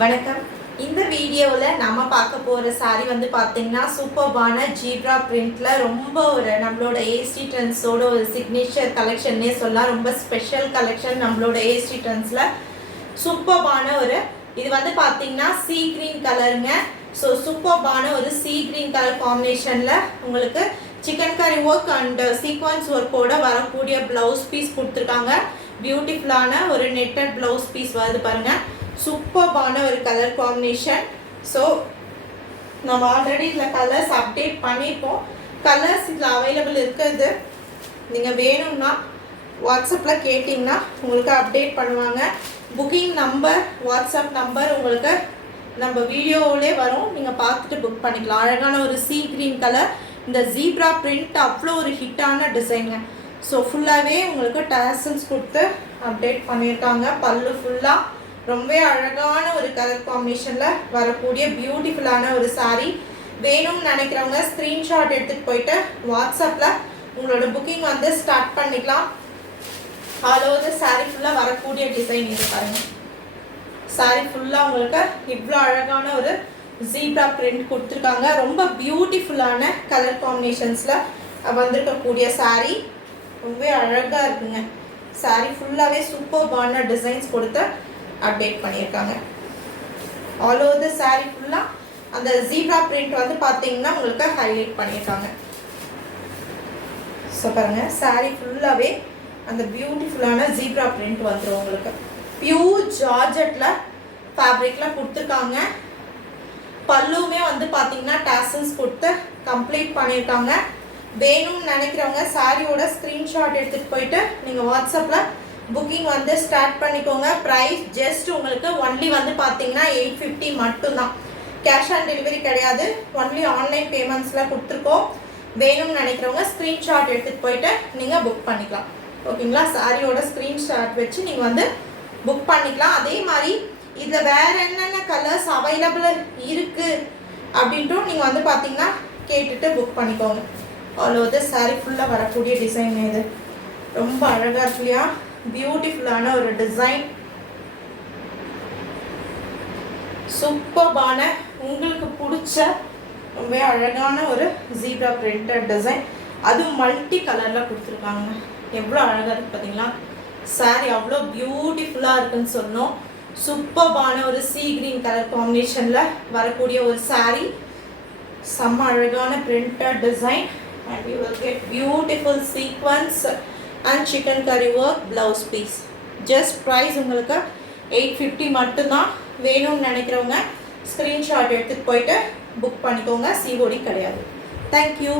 வணக்கம். இந்த வீடியோவில் நம்ம பார்க்க போகிற சாரீ வந்து பார்த்தீங்கன்னா சூப்பர்பான ஜீப்ரா பிரிண்ட்ல ரொம்ப ஒரு நம்மளோட ஏஸ்டி ட்ரெண்ட்ஸோட ஒரு சிக்னேச்சர் கலெக்ஷன்னே சொல்லலாம். ரொம்ப ஸ்பெஷல் கலெக்ஷன் நம்மளோட ஏஸ்டி ட்ரெண்ட்ஸில் சூப்பர்பான ஒரு இது வந்து பார்த்தீங்கன்னா சீ கிரீன் கலருங்க. ஸோ சூப்பர்பான ஒரு சீ கிரீன் கலர் காம்பினேஷனில் உங்களுக்கு chikankari work and sequins ஒர்க்கோட வரக்கூடிய ப்ளவுஸ் பீஸ் கொடுத்துருக்காங்க. பியூட்டிஃபுல்லான ஒரு நெட்டட் ப்ளவுஸ் பீஸ் வருது பாருங்கள். சூப்பர்பான ஒரு கலர் காம்பினேஷன். ஸோ நம்ம ஆல்ரெடி இதில் கலர்ஸ் அப்டேட் பண்ணியிருப்போம். கலர்ஸ் இதில் அவைலபிள் இருக்கிறது. நீங்கள் வேணும்னா வாட்ஸ்அப்பில் கேட்டிங்கன்னா உங்களுக்கு அப்டேட் பண்ணுவாங்க. புக்கிங் நம்பர் வாட்ஸ்அப் நம்பர் உங்களுக்கு நம்ம வீடியோவிலே வரும். நீங்கள் பார்த்துட்டு புக் பண்ணிக்கலாம். அழகான ஒரு சீ கிரீன் கலர். இந்த ஜீப்ரா பிரிண்ட் அவ்வளோ ஒரு ஹிட்டான டிசைனுங்க. ஸோ ஃபுல்லாகவே உங்களுக்கு டாசல்ஸ் கொடுத்து அப்டேட் பண்ணியிருக்காங்க. பல்லு ஃபுல்லாக ரொம்ப அழகான ஒரு கலர் காம்பினேஷனில் வரக்கூடிய பியூட்டிஃபுல்லான ஒரு சாரீ. வேணும்னு நினைக்கிறவங்க ஸ்க்ரீன்ஷாட் எடுத்துகிட்டு போயிட்டு வாட்ஸ்அப்பில் உங்களோட புக்கிங் வந்து ஸ்டார்ட் பண்ணிக்கலாம். ஆல் ஓவர் சாரீ ஃபுல்லாக வரக்கூடிய டிசைன் இது பாருங்கள். சாரீ ஃபுல்லாக உங்களுக்கு இவ்வளோ அழகான ஒரு ஜீப்ரா பிரிண்ட் கொடுத்துருக்காங்க. ரொம்ப பியூட்டிஃபுல்லான கலர் காம்பினேஷன்ஸில் வந்திருக்கக்கூடிய சாரீ ரொம்ப அழகாக இருக்குங்க. சாரீ ஃபுல்லாகவே சூப்பர்பான டிசைன்ஸ் கொடுத்து அப்டேட் பண்ணியிருக்காங்க. ஆல் ஓவர் த சாரீ ஃபுல்லாக அந்த ஜீப்ரா பிரிண்ட் வந்து பார்த்தீங்கன்னா உங்களுக்கு ஹைலைட் பண்ணியிருக்காங்க. ஸோ பாருங்கள், சாரீ ஃபுல்லாகவே அந்த பியூட்டிஃபுல்லான ஜீப்ரா பிரிண்ட் வந்துடும் உங்களுக்கு. பியூர் ஜார்ஜெட்டில் ஃபேப்ரிக்கில் கொடுத்துருக்காங்க. பல்லுமே வந்து பார்த்தீங்கன்னா டாசல்ஸ் கொடுத்து கம்ப்ளீட் பண்ணியிருக்காங்க. வேணும்னு நினைக்கிறவங்க சாரியோட ஸ்க்ரீன்ஷாட் எடுத்துகிட்டு போயிட்டு நீங்கள் வாட்ஸ்அப்பில் புக்கிங் வந்து ஸ்டார்ட் பண்ணிக்கோங்க. ப்ரைஸ் ஜஸ்ட் உங்களுக்கு ஒன்லி வந்து பார்த்தீங்கன்னா 850 மட்டும்தான். கேஷ் ஆன் டெலிவரி கிடையாது. ஒன்லி ஆன்லைன் பேமெண்ட்ஸில் கொடுத்துருக்கோம். வேணும்னு நினைக்கிறவங்க ஸ்க்ரீன்ஷாட் எடுத்துகிட்டு போயிட்டு நீங்கள் புக் பண்ணிக்கலாம். ஓகேங்களா? சாரியோட ஸ்க்ரீன்ஷாட் வச்சு நீங்கள் வந்து புக் பண்ணிக்கலாம். அதே மாதிரி இதில் வேறு என்னென்ன கலர்ஸ் அவைலபிள் இருக்குது அப்படின்ட்டும் நீங்கள் வந்து பார்த்தீங்கன்னா கேட்டுட்டு புக் பண்ணிக்கோங்க. ஆல் ஓவர் த சாரீ ஃபுல்லாக வரக்கூடிய டிசைன் இது ரொம்ப அழகாக இருக்கு இல்லையா? பியூட்டிஃபுல்லான ஒரு டிசைன். சூப்பர்பான உங்களுக்கு பிடிச்ச ரொம்ப அழகான ஒரு ஜீப்ரா பிரிண்டட் டிசைன். அதுவும் மல்டி கலரில் கொடுத்துருக்காங்க. எவ்வளோ அழகாக இருக்குது பார்த்தீங்களா? சாரீ அவ்வளோ பியூட்டிஃபுல்லாக இருக்குன்னு சொன்னோம். சூப்பர்பான ஒரு சீ கிரீன் கலர் காம்பினேஷனில் வரக்கூடிய ஒரு சாரீ. செம்ம அழகான printed design. And you will get beautiful sequence and chicken curry work blouse piece. Just price உங்களுக்கு 850 மட்டும்தான். வேணும்னு நினைக்கிறவங்க ஸ்க்ரீன்ஷாட் எடுத்துகிட்டு போயிட்டு புக் பண்ணிக்கோங்க. COD கிடையாது. Thank you.